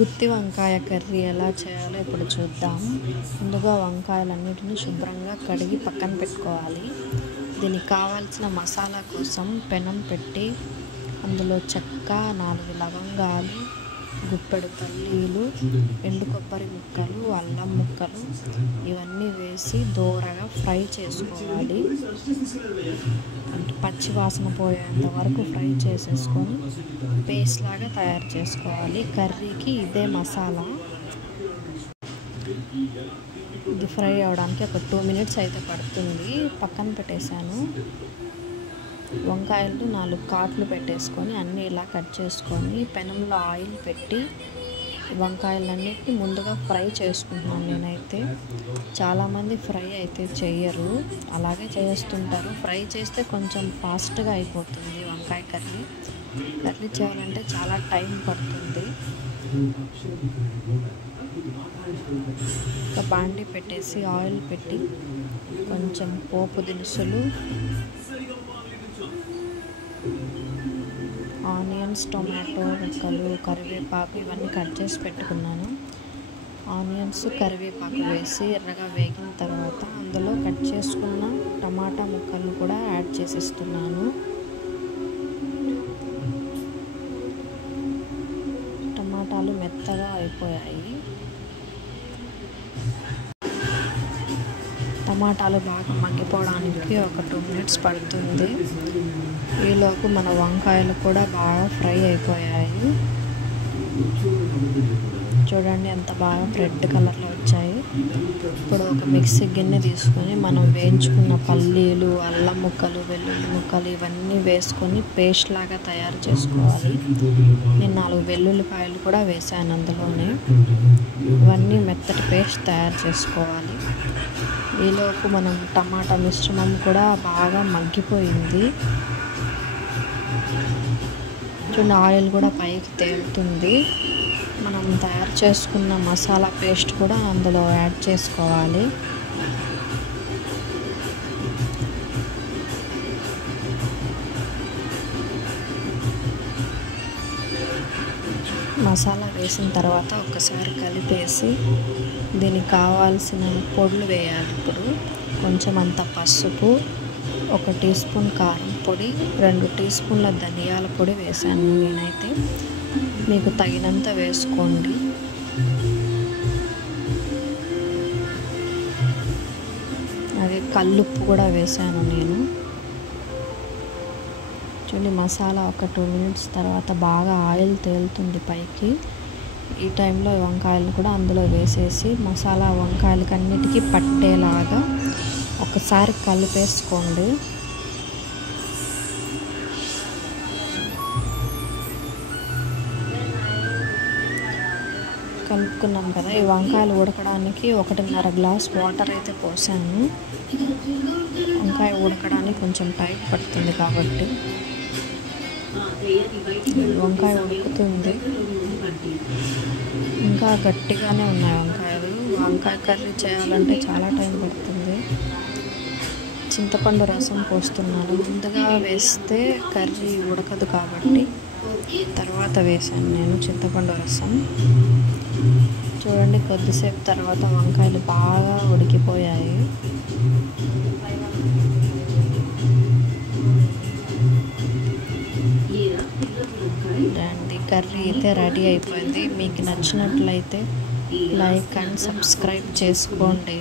గుత్తి వంకాయ కర్రీ ఎలా చేయాలో ఇప్పుడు చూద్దాం. ముందుగా వంకాయలన్నిటిని శుభ్రంగా కడిగి పక్కన పెట్టుకోవాలి. దీనికి కావాల్సిన మసాలా కోసం పెనం పెట్టి అందులో చెక్క, 4 లవంగాలు, గుప్పెడు పల్లీలు, ఎండు కొబ్బరి ముక్కలు, అల్లం ముక్కలు ఇవన్నీ వేసి దోరగా ఫ్రై చేసుకోవాలి. అంటే పచ్చి వాసన పోయేంత వరకు ఫ్రై చేసేసుకొని పేస్ట్ లాగా తయారు చేసుకోవాలి. కర్రీకి ఇదే మసాలా. ఇది ఫ్రై అవడానికి ఒక 2 మినిట్స్ అయితే పడుతుంది. పక్కన పెట్టేశాను. వంకాయలు 4 కాట్లు పెట్టేసుకొని అన్నీ ఇలా కట్ చేసుకొని పెనంలో ఆయిల్ పెట్టి వంకాయలన్నిటిని ముందుగా ఫ్రై చేసుకుంటున్నాను నేనైతే. చాలామంది ఫ్రై అయితే చేయరు, అలాగే చేస్తుంటారు. ఫ్రై చేస్తే కొంచెం ఫాస్ట్గా అయిపోతుంది వంకాయ కర్రీ. కర్రీ చేయాలంటే చాలా టైం పడుతుంది. ఒక బాండీ పెట్టేసి ఆయిల్ పెట్టి కొంచెం పోపు దినుసులు, ఆనియన్స్, టొమాటో ముక్కలు, కరివేపాకు ఇవన్నీ కట్ చేసి పెట్టుకున్నాను. ఆనియన్స్, కరివేపాకు వేసి ఎర్రగా వేగిన తర్వాత అందులో కట్ చేసుకున్న టమాటా ముక్కలను కూడా యాడ్ చేసేస్తున్నాను. టమాటాలు మెత్తగా అయిపోయాయి. టమాటాలు బాగా మగ్గిపోవడానికి ఒక 2 మినిట్స్ పడుతుంది. ఈలోపు మన వంకాయలు కూడా బాగా ఫ్రై అయిపోయాయి. చూడండి ఎంత బాగా రెడ్ కలర్లో వచ్చాయి. ఇప్పుడు ఒక మిక్సీ గిన్నె తీసుకొని మనం వేయించుకున్న పల్లీలు, అల్లం ముక్కలు, వెల్లుల్లి ముక్కలు ఇవన్నీ వేసుకొని పేస్ట్ లాగా తయారు చేసుకోవాలి. నేను 4 వెల్లుల్లిపాయలు కూడా వేసాను అందులోనే. ఇవన్నీ మెత్తటి పేస్ట్ తయారు చేసుకోవాలి. ఈలోపు మనం టమాటా మిశ్రమం కూడా బాగా మగ్గిపోయింది. చూడండి ఆయిల్ కూడా పైకి తేలుతుంది. మనం తయారు చేసుకున్న మసాలా పేస్ట్ కూడా అందులో యాడ్ చేసుకోవాలి. మసాలా వేసిన తర్వాత ఒకసారి కలిపేసి దీనికి కావాల్సిన పొడులు వేయాలి. ఇప్పుడు కొంచెం అంత పసుపు, 1 టీ స్పూన్ కారం పొడి, 2 టీ స్పూన్ల ధనియాల పొడి వేసాను నేనైతే. మీకు తగినంత వేసుకోండి. అదే కల్లుప్పు కూడా వేసాను నేను. చూడండి మసాలా ఒక 2 మినిట్స్ తర్వాత బాగా ఆయిల్ తేలుతుంది పైకి. ఈ టైంలో వంకాయలను కూడా అందులో వేసేసి మసాలా వంకాయలకి అన్నిటికీ పట్టేలాగా ఒకసారి కలిపేసుకోండి. కలుపుకున్నాం కదా. ఈ వంకాయలు ఉడకడానికి 1.5 గ్లాస్ వాటర్ అయితే పోసాను. వంకాయ ఉడకడానికి కొంచెం టైం పడుతుంది కాబట్టి. వంకాయ ఉడుకుతుంది. ఇంకా గట్టిగానే ఉన్నాయి వంకాయలు. వంకాయ కర్రీ చేయాలంటే చాలా టైం పడుతుంది. చింతపండు రసం పోస్తున్నాను. ముందుగా వేస్తే కర్రీ ఉడకదు కాబట్టి తర్వాత వేసాను నేను చింతపండు రసం. చూడండి కొద్దిసేపు తర్వాత వంకాయలు బాగా ఉడికిపోయాయి. కర్రీ అయితే రెడీ అయిపోయింది. మీకు నచ్చినట్లయితే లైక్ అండ్ సబ్స్క్రైబ్ చేసుకోండి.